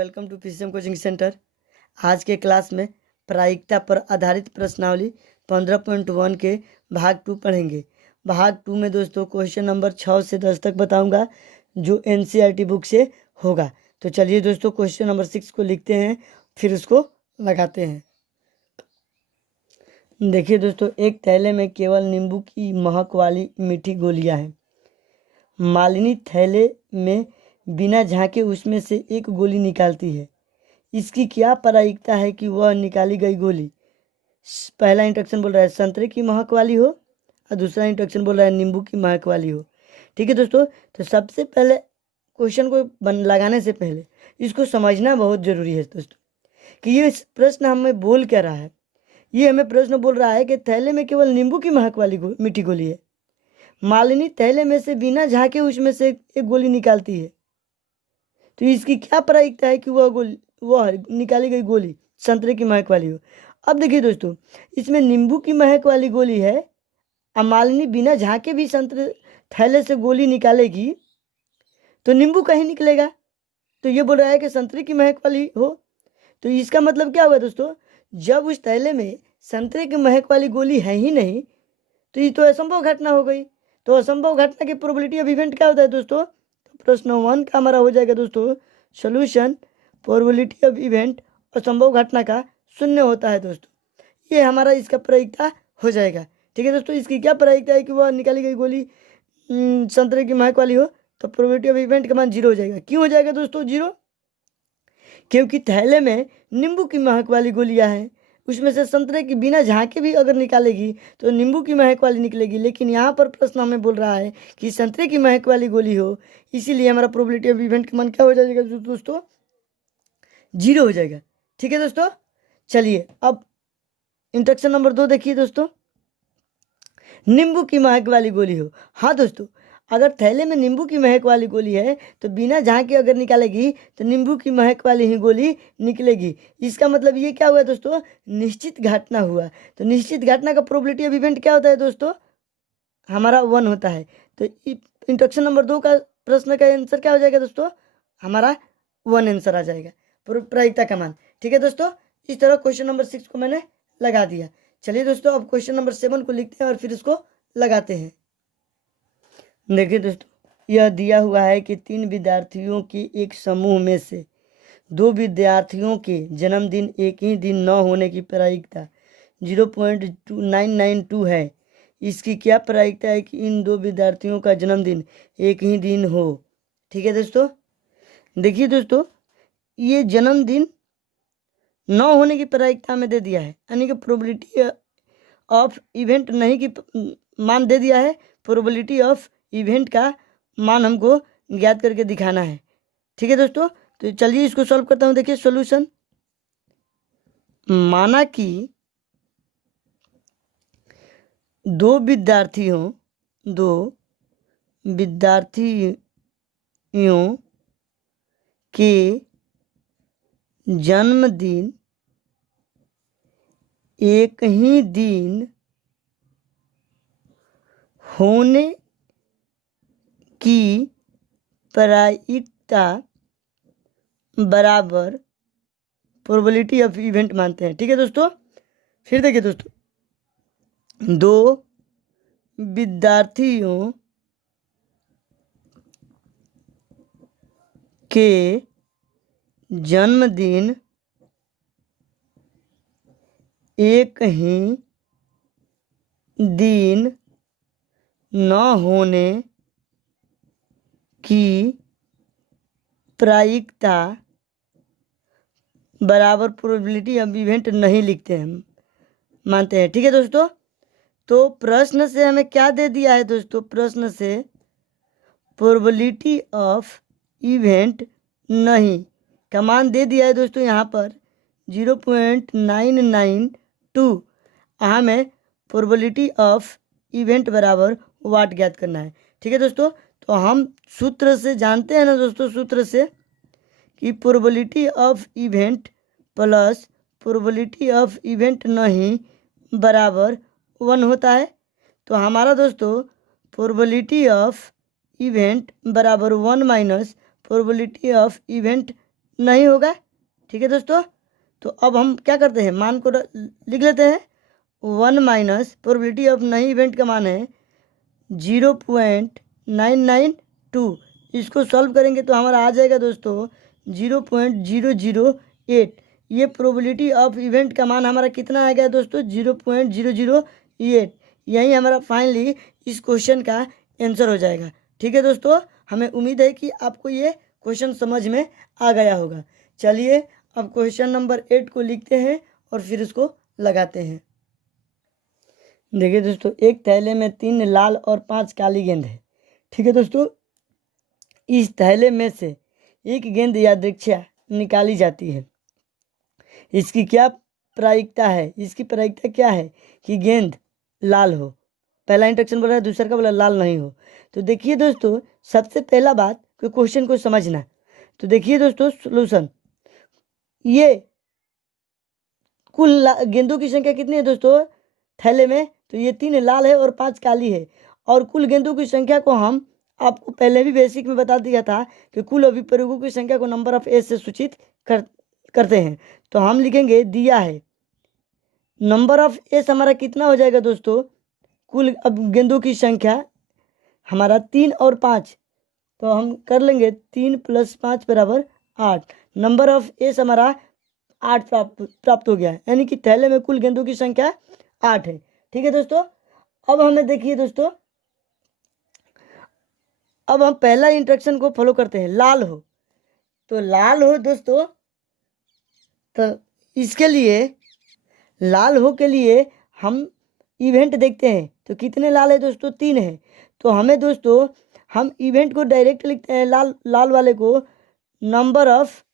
Welcome to PCM coaching centre. आज के class में प्रायिकता पर आधारित प्रश्नावली 15.1 के भाग 2 पढ़ेंगे। भाग 2 में दोस्तों क्वेश्चन नंबर 6 से 10 तक बताऊंगा जो एनसीईआरटी बुक से होगा। तो चलिए दोस्तों क्वेश्चन नंबर 6 को लिखते हैं, फिर उसको लगाते हैं। देखिए दोस्तों, एक थैले में केवल नींबू की महक वाली मीठी गोलियां हैं। मालिनी थैले में बिना झांके उसमें से एक गोली निकालती है। इसकी क्या प्रायिकता है कि वह निकाली गई गोली पहला इंस्ट्रक्शन बोल रहा है संतरे की महक वाली हो और दूसरा इंस्ट्रक्शन बोल रहा है नींबू की महक वाली हो। ठीक है दोस्तों, तो सबसे पहले क्वेश्चन को लगाने से पहले इसको समझना बहुत ज़रूरी है दोस्तों कि ये प्रश्न हमें बोल क्या रहा है। ये हमें प्रश्न बोल रहा है कि थैले में केवल नींबू की महक वाली मीठी गोली है। मालिनी थैले में से बिना झांके उसमें से एक गोली निकालती है, तो इसकी क्या प्रायिकता है कि वह निकाली गई गोली संतरे की महक वाली हो। अब देखिए दोस्तों, इसमें नींबू की महक वाली गोली है और मालिनी बिना झांके भी संतरे थैले से गोली निकालेगी तो नींबू कहीं निकलेगा। तो ये बोल रहा है कि संतरे की महक वाली हो, तो इसका मतलब क्या हुआ दोस्तों, जब उस थैले में संतरे की महक वाली गोली है ही नहीं तो ये तो असंभव घटना हो गई। तो असंभव घटना की प्रोबेबिलिटी ऑफ इवेंट क्या होता है दोस्तों, तो प्रश्न 1 का हमारा हो जाएगा दोस्तों सोल्यूशन प्रोबेबिलिटी ऑफ इवेंट असंभव घटना का 0 होता है दोस्तों। ये हमारा इसका प्रायिकता हो जाएगा। ठीक है दोस्तों, इसकी क्या प्रायिकता है कि वह निकाली गई गोली संतरे की महक वाली हो, तो प्रोबेबिलिटी ऑफ इवेंट का मान 0 हो जाएगा। क्यों हो जाएगा दोस्तों 0, क्योंकि थैले में नींबू की महक वाली गोलियां हैं, उसमें से संतरे की बिना झांके भी अगर निकालेगी तो नींबू की महक वाली निकलेगी। लेकिन यहाँ पर प्रश्न हमें बोल रहा है कि संतरे की महक वाली गोली हो, इसीलिए हमारा प्रोबेबिलिटी ऑफ इवेंट का मान क्या हो जाएगा दोस्तों 0 हो जाएगा। ठीक है दोस्तों, चलिए अब इंस्ट्रक्शन नंबर 2 देखिए दोस्तों, नींबू की महक वाली गोली हो। हाँ दोस्तों, अगर थैले में नींबू की महक वाली गोली है तो बिना झांके अगर निकालेगी तो नींबू की महक वाली ही गोली निकलेगी। इसका मतलब ये क्या हुआ दोस्तों, निश्चित घटना हुआ। तो निश्चित घटना का प्रोबेबिलिटी ऑफ इवेंट क्या होता है दोस्तों, हमारा 1 होता है। तो इंस्ट्रक्शन नंबर 2 का प्रश्न का आंसर क्या हो जाएगा दोस्तों, हमारा 1 आंसर आ जाएगा प्रायिकता का मान। ठीक है दोस्तों, इस तरह क्वेश्चन नंबर 6 को मैंने लगा दिया। चलिए दोस्तों, अब क्वेश्चन नंबर 7 को लिखते हैं और फिर इसको लगाते हैं। देखिए दोस्तों, यह दिया हुआ है कि 3 विद्यार्थियों के एक समूह में से 2 विद्यार्थियों के जन्मदिन एक ही दिन न होने की प्रायिकता 0.992 है। इसकी क्या प्रायिकता है कि इन 2 विद्यार्थियों का जन्मदिन एक ही दिन हो। ठीक है दोस्तों, देखिए दोस्तों, ये जन्मदिन न होने की प्रायिकता में दे दिया है, यानी कि प्रोबेबिलिटी ऑफ इवेंट नहीं की मान दे दिया है। प्रोबेबिलिटी ऑफ इवेंट का मान हमको ज्ञात करके दिखाना है। ठीक है दोस्तों, तो चलिए इसको सॉल्व करता हूँ। देखिए सॉल्यूशन, माना कि 2 विद्यार्थियों के जन्मदिन एक ही दिन होने की प्रायिकता बराबर प्रोबेबिलिटी ऑफ इवेंट मानते हैं। ठीक है दोस्तों, फिर देखिए दोस्तों, 2 विद्यार्थियों के जन्मदिन एक ही दिन न होने की प्रायिकता बराबर प्रोबेबिलिटी ऑफ इवेंट नहीं लिखते हैं, मानते हैं। ठीक है दोस्तों, तो प्रश्न से हमें क्या दे दिया है दोस्तों, प्रश्न से प्रोबेबिलिटी ऑफ इवेंट नहीं का मान दे दिया है दोस्तों यहाँ पर 0.992। हमें प्रोबेबिलिटी ऑफ इवेंट बराबर वाट ज्ञात करना है। ठीक है दोस्तों, तो हम सूत्र से जानते हैं ना दोस्तों, सूत्र से कि probability of event plus probability of event नहीं बराबर 1 होता है। तो हमारा दोस्तों प्रोबेबिलिटी ऑफ इवेंट बराबर 1 माइनस प्रोबेबिलिटी ऑफ इवेंट नहीं होगा। ठीक है दोस्तों, तो अब हम क्या करते हैं, मान को लिख लेते हैं। 1 माइनस प्रोबेबिलिटी ऑफ नई इवेंट का मान है 0.992। इसको सॉल्व करेंगे तो हमारा आ जाएगा दोस्तों 0.008। ये प्रोबेबिलिटी ऑफ इवेंट का मान हमारा कितना आ गया दोस्तों, 0.008। यही हमारा फाइनली इस क्वेश्चन का आंसर हो जाएगा। ठीक है दोस्तों, हमें उम्मीद है कि आपको ये क्वेश्चन समझ में आ गया होगा। चलिए अब क्वेश्चन नंबर 8 को लिखते हैं और फिर इसको लगाते हैं। देखिए दोस्तों, एक थैले में 3 लाल और 5 काली गेंद है। ठीक है दोस्तों, इस थैले में से एक गेंद यादृच्छा निकाली जाती है। इसकी क्या प्रायिकता है, इसकी प्रायिकता क्या है कि गेंद लाल हो। पहला इंस्ट्रक्शन बोल रहा है, दूसरा का बोला लाल नहीं हो। तो देखिए दोस्तों, सबसे पहला बात कि क्वेश्चन को समझना। तो देखिए दोस्तों सॉल्यूशन, ये कुल गेंदों की संख्या कितनी है दोस्तों थैले में, तो ये 3 लाल है और 5 काली है। और कुल गेंदों की संख्या को हम आपको पहले भी बेसिक में बता दिया था कि कुल अभिप्रयोगों की संख्या को नंबर ऑफ एस से सूचित करते हैं। तो हम लिखेंगे दिया है नंबर ऑफ एस हमारा कितना हो जाएगा दोस्तों, कुल अब गेंदों की संख्या हमारा 3 और 5, तो हम कर लेंगे 3 + 5 = 8। नंबर ऑफ एस हमारा 8 प्राप्त हो गया है, यानी कि थैले में कुल गेंदों की संख्या 8 है। ठीक है दोस्तों, अब हमें देखिए दोस्तों, अब हम पहला इंस्ट्रक्शन को फॉलो करते हैं। लाल हो, तो लाल हो दोस्तों, तो इसके लिए लाल हो के लिए हम इवेंट देखते हैं। तो कितने लाल है दोस्तों, 3 है। तो हमें दोस्तों हम इवेंट को डायरेक्ट लिखते हैं, लाल वाले को नंबर ऑफ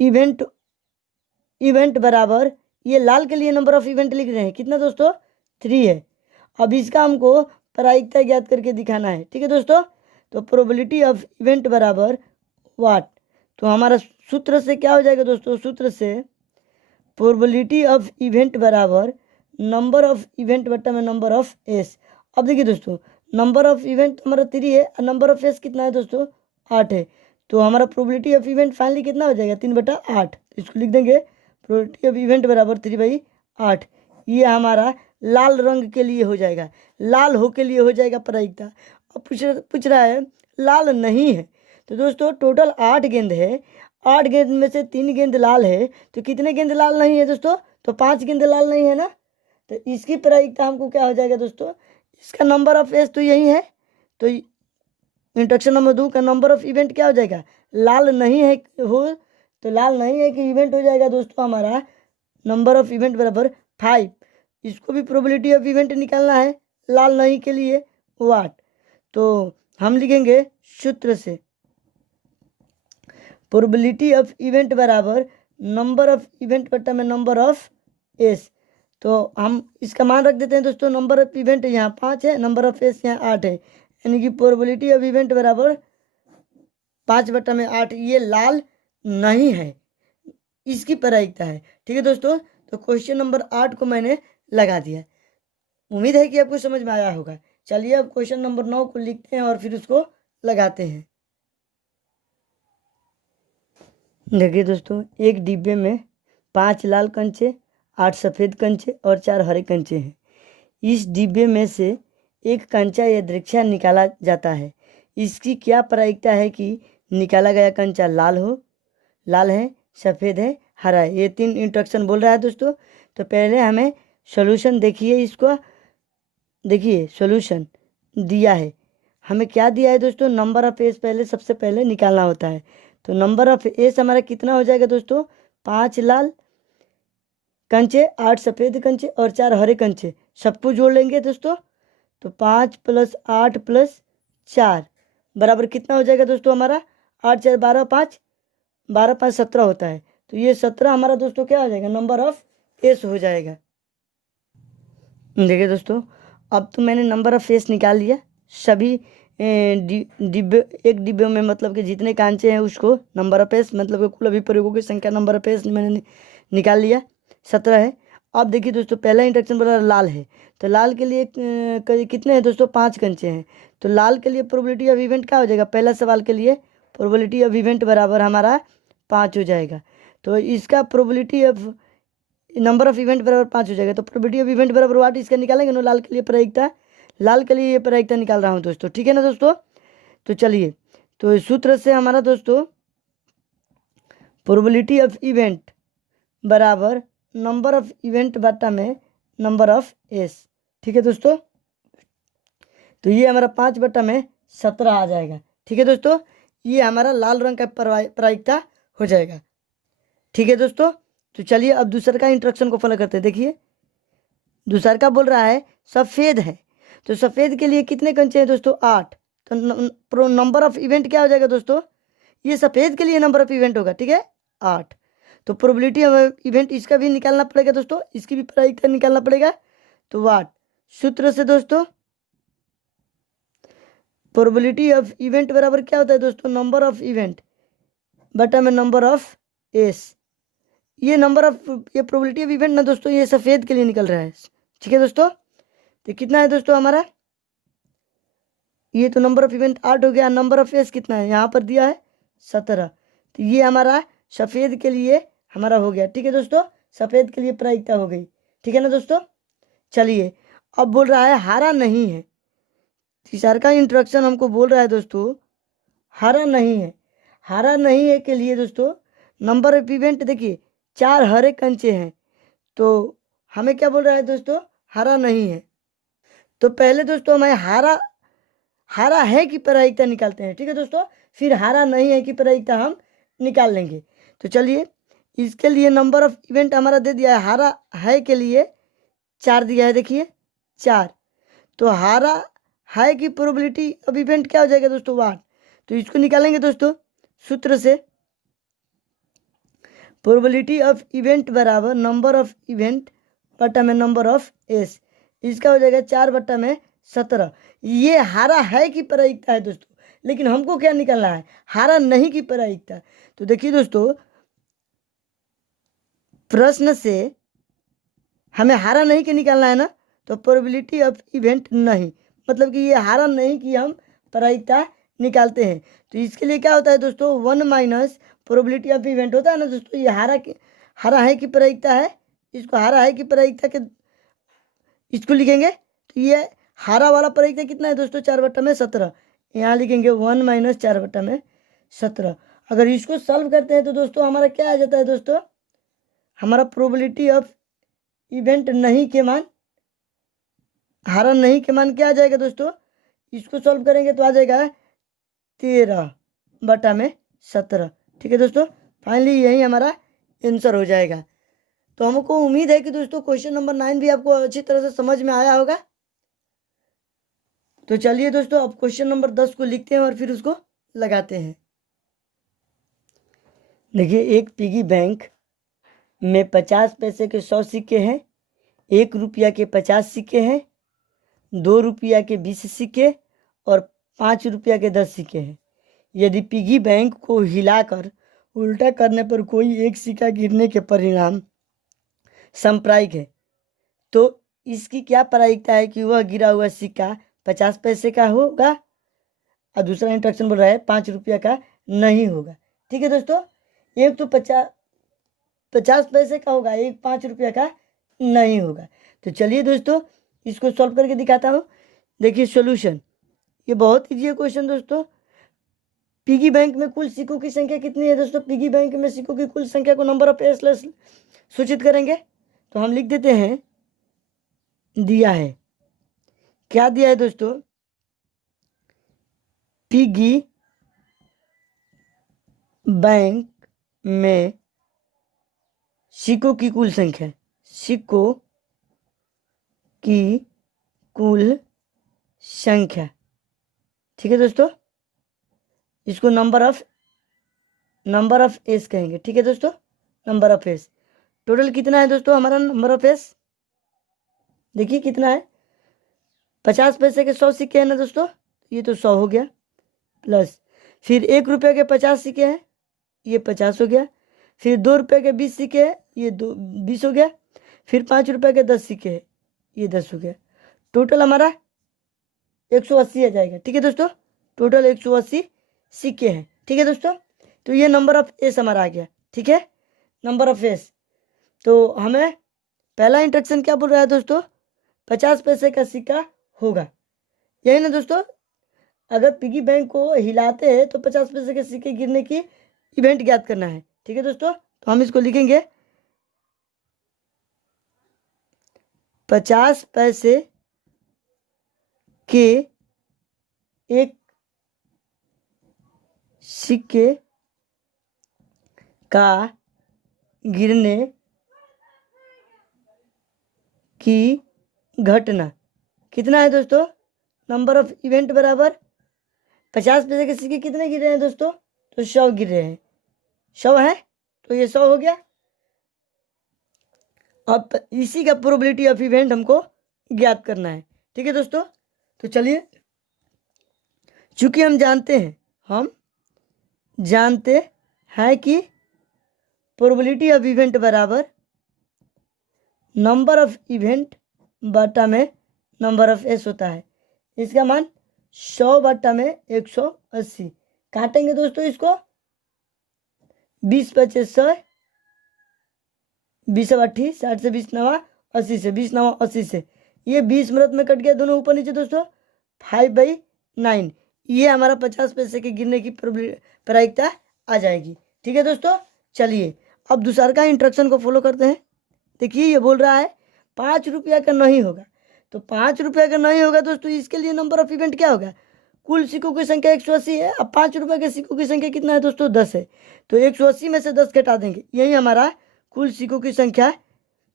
इवेंट बराबर, ये लाल के लिए नंबर ऑफ इवेंट लिख रहे हैं कितना दोस्तों, 3 है। अब इसका हमको प्रायिकता ज्ञात करके दिखाना है। ठीक है दोस्तों, तो प्रोबेबिलिटी ऑफ इवेंट बराबर वाट, तो हमारा सूत्र से क्या हो जाएगा दोस्तों, सूत्र से प्रोबेबिलिटी ऑफ इवेंट बराबर नंबर ऑफ इवेंट बट्टा में नंबर ऑफ एस। अब देखिए दोस्तों, नंबर ऑफ इवेंट हमारा 3 है और नंबर ऑफ एस कितना है दोस्तों, 8 है। तो हमारा प्रोबेबिलिटी ऑफ इवेंट फाइनली कितना हो जाएगा, 3/8। इसको लिख देंगे प्रोबेबिलिटी ऑफ इवेंट बराबर 3/8। ये हमारा लाल रंग के लिए हो जाएगा, लाल हो के लिए हो जाएगा प्रायिकता। अब पूछ रहा है लाल नहीं है, तो दोस्तों टोटल 8 गेंद है, 8 गेंद में से 3 गेंद लाल है, तो कितने गेंद लाल नहीं है दोस्तों, तो 5 गेंद लाल नहीं है ना। तो इसकी प्रायिकता हमको क्या हो जाएगा दोस्तों, इसका नंबर ऑफ एस तो यही है। तो इंस्ट्रक्शन नंबर 2 का नंबर ऑफ इवेंट क्या हो जाएगा, लाल नहीं है हो, तो लाल नहीं है कि इवेंट हो जाएगा दोस्तों हमारा नंबर ऑफ इवेंट बराबर 5। इसको भी प्रोबेबिलिटी ऑफ इवेंट निकालना है लाल नहीं के लिए वाट। तो हम लिखेंगे सूत्र से प्रोबेबिलिटी ऑफ इवेंट बराबर नंबर ऑफ इवेंट बट्टा में नंबर ऑफ एस। तो हम इसका मान रख देते हैं दोस्तों, नंबर ऑफ इवेंट यहाँ 5 है, नंबर ऑफ एस यहाँ 8 है, यानी कि प्रोबेबिलिटी ऑफ इवेंट बराबर 5/8। ये लाल नहीं है, इसकी प्रायिकता है। ठीक है दोस्तों, तो क्वेश्चन नंबर 8 को मैंने लगा दिया। उम्मीद है कि आपको समझ में आया होगा। चलिए अब क्वेश्चन नंबर 9 को लिखते हैं और फिर उसको लगाते हैं। देखिए दोस्तों, एक डिब्बे में 5 लाल कंचे, 8 सफ़ेद कंचे और 4 हरे कंचे हैं। इस डिब्बे में से एक कंचा यादृच्छा निकाला जाता है। इसकी क्या प्रायिकता है कि निकाला गया कंचा लाल है, सफ़ेद है, हरा है। ये 3 इंस्ट्रक्शन बोल रहा है दोस्तों। तो पहले हमें सॉल्यूशन देखिए, इसको देखिए सॉल्यूशन दिया है, हमें क्या दिया है दोस्तों, नंबर ऑफ एस पहले सबसे पहले निकालना होता है। तो नंबर ऑफ एस हमारा कितना हो जाएगा दोस्तों, 5 लाल कंचे, 8 सफ़ेद कंचे और 4 हरे कंचे, सबको जोड़ लेंगे दोस्तों। तो 5 + 8 + 4 बराबर कितना हो जाएगा दोस्तों हमारा, 8 4 12 5 12 5 17 होता है। तो ये 17 हमारा दोस्तों क्या हो जाएगा, नंबर ऑफ एस हो जाएगा। देखिए दोस्तों, अब तो मैंने नंबर ऑफ एस निकाल लिया। सभी डिब्बे, एक डिब्बे में मतलब कि जितने कांचे हैं उसको नंबर ऑफ एस मतलब कि कुल अभिप्रयोगों की संख्या नंबर ऑफ एस मैंने निकाल लिया, 17 है। अब देखिए दोस्तों, पहला इंस्ट्रक्शन बोला लाल है, तो लाल के लिए कितने हैं दोस्तों, 5 कंचे हैं। तो लाल के लिए प्रोबेबिलिटी ऑफ इवेंट क्या हो जाएगा, पहला सवाल के लिए प्रोबेबिलिटी ऑफ इवेंट बराबर हमारा 5 हो जाएगा। तो इसका probability of number of event बराबर 5 हो जाएगा। तो प्रोबेबिलिटी ऑफ इवेंट बराबर वाट इसका निकालेंगे ना, लाल के लिए प्रायिकता, लाल के लिए ये प्रायिकता निकाल रहा हूँ दोस्तों, ठीक है ना दोस्तों। तो चलिए, तो इस सूत्र से हमारा दोस्तों प्रोबेबिलिटी ऑफ इवेंट बराबर नंबर ऑफ इवेंट बटा में नंबर ऑफ एस, ठीक है दोस्तों। तो ये हमारा 5/17 आ जाएगा, ठीक है दोस्तों। ये हमारा लाल रंग का प्रायिकता हो जाएगा, ठीक है दोस्तों। तो चलिए अब दूसरे का इंस्ट्रक्शन को फॉलो करते हैं। देखिए दूसरा का बोल रहा है सफ़ेद है, तो सफ़ेद के लिए कितने कंचे हैं दोस्तों? 8। तो नंबर ऑफ इवेंट क्या हो जाएगा दोस्तों? ये सफ़ेद के लिए नंबर ऑफ इवेंट होगा, ठीक है, 8। तो प्रोबेबिलिटी ऑफ इवेंट इसका भी निकालना पड़ेगा दोस्तों, इसकी भी प्रायिकता निकालना पड़ेगा। तो वाट सूत्र से दोस्तों प्रोबेबिलिटी ऑफ इवेंट बराबर क्या होता है दोस्तों? नंबर ऑफ इवेंट बटा में नंबर ऑफ एस। ये नंबर ऑफ ये प्रोबेबिलिटी ऑफ इवेंट ना दोस्तों ये सफ़ेद के लिए निकल रहा है, ठीक है दोस्तों। तो कितना है दोस्तों हमारा? ये तो नंबर ऑफ इवेंट 8 हो गया। नंबर ऑफ एस कितना है? यहाँ पर दिया है 17। तो ये हमारा सफ़ेद के लिए हमारा हो गया, ठीक है दोस्तों। सफ़ेद के लिए प्रायिकता हो गई, ठीक है ना दोस्तों। चलिए अब बोल रहा है हरा नहीं है। तीसरा का इंस्ट्रक्शन हमको बोल रहा है दोस्तों हरा नहीं है। हरा नहीं है के लिए दोस्तों नंबर ऑफ इवेंट देखिए 4 हरे कंचे हैं, तो हमें क्या बोल रहा है दोस्तों? हरा नहीं है। तो पहले दोस्तों हमें हरा है की प्रायिकता निकालते हैं, ठीक है दोस्तों। फिर हरा नहीं है की प्रायिकता हम निकाल लेंगे। तो चलिए इसके लिए नंबर ऑफ इवेंट हमारा दे दिया है, हरा है के लिए 4 दिया है, देखिए 4। तो हरा है की प्रोबेबिलिटी ऑफ इवेंट क्या हो जाएगा दोस्तों? 8। तो इसको निकालेंगे दोस्तों सूत्र से प्रोबेबिलिटी ऑफ इवेंट बराबर नंबर ऑफ इवेंट बटा में नंबर ऑफ एस। इसका हो जाएगा 4/17। ये हारा है की प्रायिकता है दोस्तों, लेकिन हमको क्या निकालना है? हारा नहीं की प्रायिकता। तो देखिए दोस्तों प्रश्न से हमें हारा नहीं के निकालना है ना, तो प्रोबेबिलिटी ऑफ इवेंट नहीं, मतलब कि ये हारा नहीं की हम प्रायिकता निकालते हैं। तो इसके लिए क्या होता है दोस्तों? 1 माइनस प्रोबेबिलिटी ऑफ इवेंट होता है ना दोस्तों। ये हारा है की प्रायिकता है, इसको हारा है की प्रायिकता के इसको लिखेंगे। तो ये हारा वाला प्रायिकता कितना है दोस्तों? 4/17। यहाँ लिखेंगे 1 माइनस 4/17। अगर इसको सॉल्व करते हैं तो दोस्तों हमारा क्या आ जाता है दोस्तों? हमारा प्रोबेबिलिटी ऑफ इवेंट नहीं के मान, हारा नहीं के मान क्या आ जाएगा दोस्तों? इसको सॉल्व करेंगे तो आ जाएगा 13/17, ठीक है दोस्तों। फाइनली यही हमारा आंसर हो जाएगा। तो हमको उम्मीद है कि दोस्तों क्वेश्चन नंबर 9 भी आपको अच्छी तरह से समझ में आया होगा। तो चलिए दोस्तों अब क्वेश्चन नंबर 10 को लिखते हैं और फिर उसको लगाते हैं। देखिए एक पिगी बैंक में 50 पैसे के 100 सिक्के हैं, 1 रुपया के 50 सिक्के हैं, 2 रुपया के 20 सिक्के और 5 रुपया के 10 सिक्के हैं। यदि पिगी बैंक को हिलाकर उल्टा करने पर कोई एक सिक्का गिरने के परिणाम समप्रायिक है, तो इसकी क्या प्रायिकता है कि वह गिरा हुआ सिक्का 50 पैसे का होगा और दूसरा इंस्ट्रक्शन बोल रहा है 5 रुपया का नहीं होगा, ठीक है दोस्तों। एक तो 50 पैसे का होगा, एक 5 रुपया का नहीं होगा। तो चलिए दोस्तों इसको सॉल्व करके दिखाता हूँ। देखिए सॉल्यूशन, ये बहुत ईजी है क्वेश्चन दोस्तों। पिगी बैंक में कुल सिक्कों की संख्या कितनी है दोस्तों? पिगी बैंक में सिक्कों की कुल संख्या को नंबर ऑफ एस सूचित करेंगे। तो हम लिख देते हैं, दिया है, क्या दिया है दोस्तों? पिगी बैंक में सिक्कों की कुल संख्या, सिक्कों की कुल संख्या, ठीक है दोस्तों। इसको नंबर ऑफ एस कहेंगे, ठीक है दोस्तों। नंबर ऑफ एस टोटल कितना है दोस्तों हमारा नंबर ऑफ एस? देखिए कितना है, 50 पैसे के 100 सिक्के हैं ना दोस्तों, ये तो 100 हो गया, प्लस फिर 1 रुपये के 50 सिक्के हैं, ये 50 हो गया, फिर 2 रुपये के 20 सिक्के हैं, ये 20 हो गया, फिर 5 रुपये के 10 सिक्के हैं, ये 10 हो गया। टोटल हमारा 180 आ जाएगा, ठीक है दोस्तों। टोटल 180 सिक्के हैं, ठीक है दोस्तों, तो ये नंबर ऑफ एस हमारा आ गया। ठीक है, नंबर ऑफ एस। तो हमें पहला इंस्ट्रक्शन क्या बोल रहा है दोस्तों, 50 पैसे का सिक्का होगा, यही ना दोस्तों। अगर पिगी बैंक को हिलाते हैं तो 50 पैसे के सिक्के गिरने की इवेंट ज्ञात करना है। ठीक है दोस्तों, तो हम इसको लिखेंगे 50 पैसे के एक सिक्के का गिरने की घटना कितना है दोस्तों, नंबर ऑफ इवेंट बराबर 50 पैसे के सिक्के कितने गिर रहे हैं दोस्तों, तो 100 गिर रहे हैं, 100 है तो ये 100 हो गया। अब इसी का प्रोबेबिलिटी ऑफ इवेंट हमको ज्ञात करना है। ठीक है दोस्तों, तो चलिए, चूंकि हम जानते हैं कि प्रोबेबिलिटी ऑफ इवेंट बराबर नंबर ऑफ इवेंट बटा में नंबर ऑफ एस होता है। इसका मान 100 बटा में 180 काटेंगे दोस्तों इसको, 20 पचे 100, 20 80, 60 से 20 नवा 80 से 20 नवा 80 से ये 20 मिनट में कट गया दोनों ऊपर नीचे दोस्तों, 5/9 ये हमारा 50 पैसे के गिरने की प्रायिकता आ जाएगी। ठीक है दोस्तों, चलिए अब दूसरा का इंस्ट्रक्शन को फॉलो करते हैं। देखिए ये बोल रहा है 5 रुपया का नहीं होगा, तो 5 रुपया का नहीं होगा दोस्तों, इसके लिए नंबर ऑफ इवेंट क्या होगा, कुल सिक्कों की संख्या 180 है। अब 5 रुपये के सिक्कों की संख्या कितना है दोस्तों, 10 है, तो 180 में से 10 घटा देंगे, यही हमारा कुल सिक्कों की संख्या,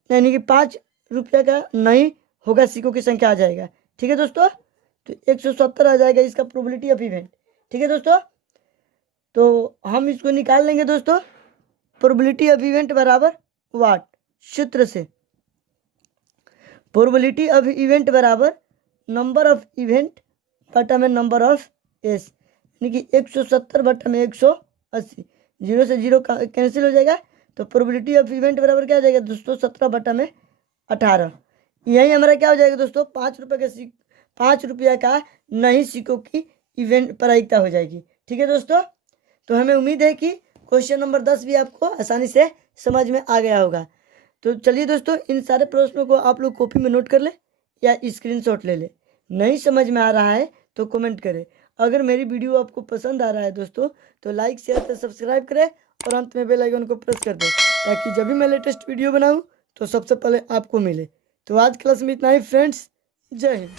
यानी कि 5 रुपये का नहीं होगा सिक्कों की संख्या आ जाएगा। ठीक है दोस्तों, तो 170 आ जाएगा इसका प्रोबेबिलिटी ऑफ इवेंट। ठीक है दोस्तों, तो हम इसको निकाल लेंगे दोस्तों, प्रोबेबिलिटी ऑफ इवेंट बराबर वाट, सूत्र से प्रोबेबिलिटी ऑफ इवेंट बराबर नंबर ऑफ इवेंट बटा में नंबर ऑफ एस, यानी कि 170 बटा में 180, 0 से 0 कैंसिल हो जाएगा, तो प्रोबेबिलिटी ऑफ इवेंट बराबर क्या हो जाएगा दोस्तों, 17 बटा में 18। यही हमारा क्या हो जाएगा दोस्तों, 5 रुपये का नहीं सिक्कों की इवेंट प्रायिकता हो जाएगी। ठीक है दोस्तों, तो हमें उम्मीद है कि क्वेश्चन नंबर 10 भी आपको आसानी से समझ में आ गया होगा। तो चलिए दोस्तों, इन सारे प्रश्नों को आप लोग कॉपी में नोट कर ले या स्क्रीनशॉट ले ले, नहीं समझ में आ रहा है तो कमेंट करें। अगर मेरी वीडियो आपको पसंद आ रहा है दोस्तों, तो लाइक शेयर और सब्सक्राइब करें और अंत में बेल आइकन को प्रेस कर दें, ताकि जब भी मैं लेटेस्ट वीडियो बनाऊं तो सबसे पहले आपको मिले। तो आज क्लास में इतना ही फ्रेंड्स, जय हिंद।